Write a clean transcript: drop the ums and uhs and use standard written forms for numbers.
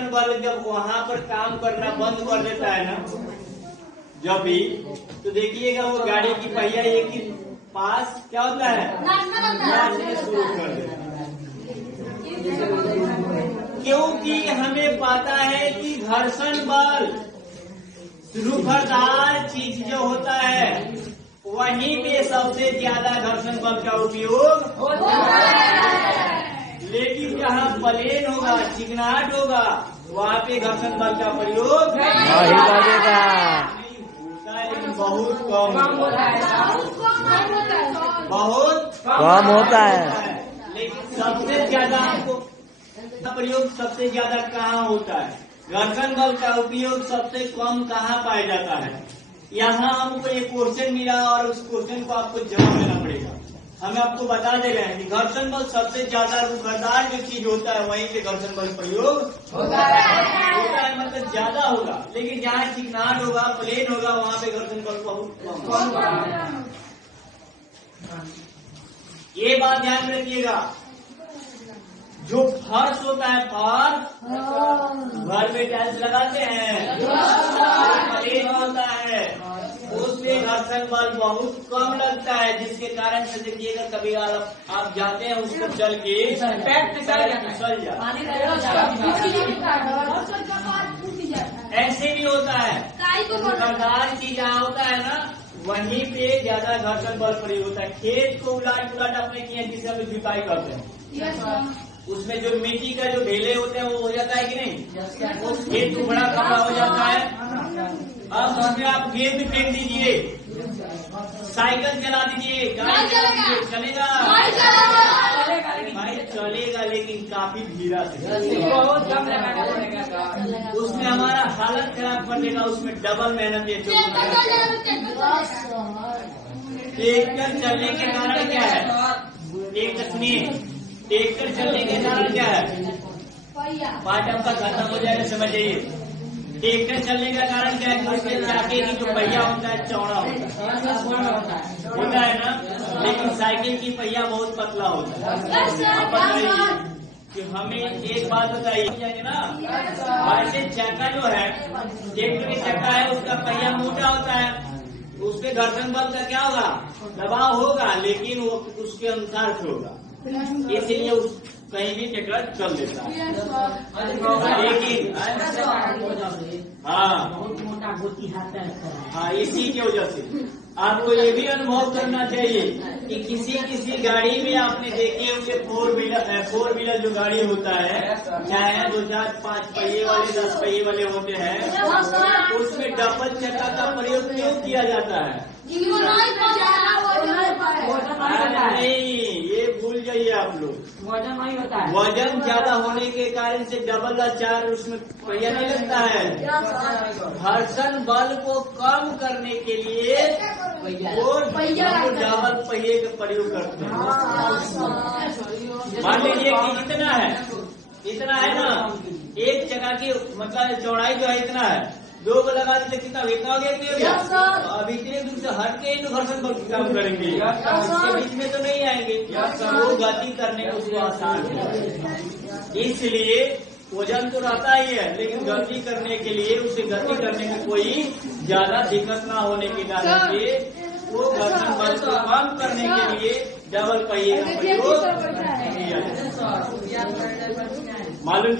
घर्षण बल जब वहाँ पर काम करना बंद कर देता है ना, जब भी, तो देखिएगा वो गाड़ी की पहिया एक ही पास क्या होता है, नाचने शुरू कर देता है। क्योंकि हमें पता है कि घर्षण बल रूखरदार चीज जो होता है वहीं पे सबसे ज्यादा घर्षण बल का उपयोग होता है। लेकिन जहाँ प्लेन होगा, चिकनाहट होगा, वहाँ पे घर्षण बल का प्रयोग नहीं होता है, लेकिन बहुत कम होता है, बहुत कम होता है। लेकिन सबसे ज्यादा आपको प्रयोग सबसे ज्यादा कहाँ होता है, घर्षण बल का उपयोग सबसे कम कहाँ पाया जाता है। यहाँ हमको एक क्वेश्चन मिला और उस क्वेश्चन को आपको जवाब देना पड़ेगा। हम आपको बता दे रहे हैं कि घर्षण बल सबसे ज्यादा रूखरदार जो चीज होता है वहीं पे घर्षण बल प्रयोग होता है, मतलब ज्यादा होगा। लेकिन जहाँ चिकनाहट होगा, प्लेन होगा, वहाँ पे घर्षण बल बहुत कम। ये बात ध्यान में रखिएगा। जो फर्श होता है, फर्श घर में टाइल्स लगाते हैं, प्लेन होता है, उसमें घर्षण बल बहुत कम लगता है, जिसके कारण से देखिएगा कभी आप जाते हैं उस पर चल के फिसल ऐसे भी होता है। सरकार की जहाँ होता है ना, वहीं पे ज्यादा घर्षण बल प्रयोग होता है। खेत को उलाट पुलाट अपने किए जिसे हम जुताई करते हैं, उसमें जो मिट्टी का जो ढेले होते हैं वो हो जाता है कि नहीं, उस खेत को बड़ा कपड़ा हो जाता है। अब उसमें आप गेंद फेंक दीजिए, साइकिल चला दीजिए, गाड़ी चला दीजिए, चलेगा भाई चलेगा, लेकिन काफी धीरा से, बहुत कम लगाना। उसमें हमारा हालत खराब कर देगा, उसमें डबल मेहनत है। ट्रैक्टर चलने के कारण क्या है, ट्रैक्टर चलने के कारण क्या है, पार्ट आपका खत्म हो जाएगा, समझ जाइए। ट्रैक्टर चलने का कारण क्या है, उसके चाके की जो पहिया होता है चौड़ा होता है ना, लेकिन साइकिल की पहिया बहुत पतला होता है। आप बताइए कि हमें एक बात बताइए ना, वैसे चक्का जो है, ट्रैक्टर की चक्का है, उसका पहिया मोटा होता है, उसके घर्षण बल का क्या होगा, दबाव होगा, लेकिन वो उसके अनुसार से होगा, इसलिए कहीं भी ट्रैक्टर चल देता है। लेकिन हाँ, इसी की वजह से आपको ये भी अनुभव करना चाहिए कि किसी गाड़ी में आपने देखे होंगे, फोर व्हीलर जो गाड़ी होता है, चाहे 2, 4, 5 पहिए वाले, 10 पहिए वाले होते हैं, उसमें डबल चक्का का प्रयोग क्यों किया जाता है? नहीं, ये भूल जाइए आप लोग, वजन नहीं होता है। वजन ज्यादा होने के कारण से डबल या 4 उसमें पहिया नहीं लगता है। घर्षण बल को कम करने के लिए वो डबल पहिए का प्रयोग करते हैं। मान लीजिए कि इतना है ना, एक जगह की मतलब चौड़ाई जो है इतना है, 2 को लगा दीजिए, कितना इतना हो गया, अब इतने दूर से हट के घर्षण बल काम करेंगे, इसके बीच में तो नहीं आएंगे, वो गति करने में उसको आसान है। इसलिए वजन तो रहता ही है, लेकिन गति करने के लिए उसे गति करने में कोई ज्यादा दिक्कत ना होने के कारण से वो घर्षण बल को कम करने के लिए डबल पहिए का प्रयोग किया जाता है। मालूम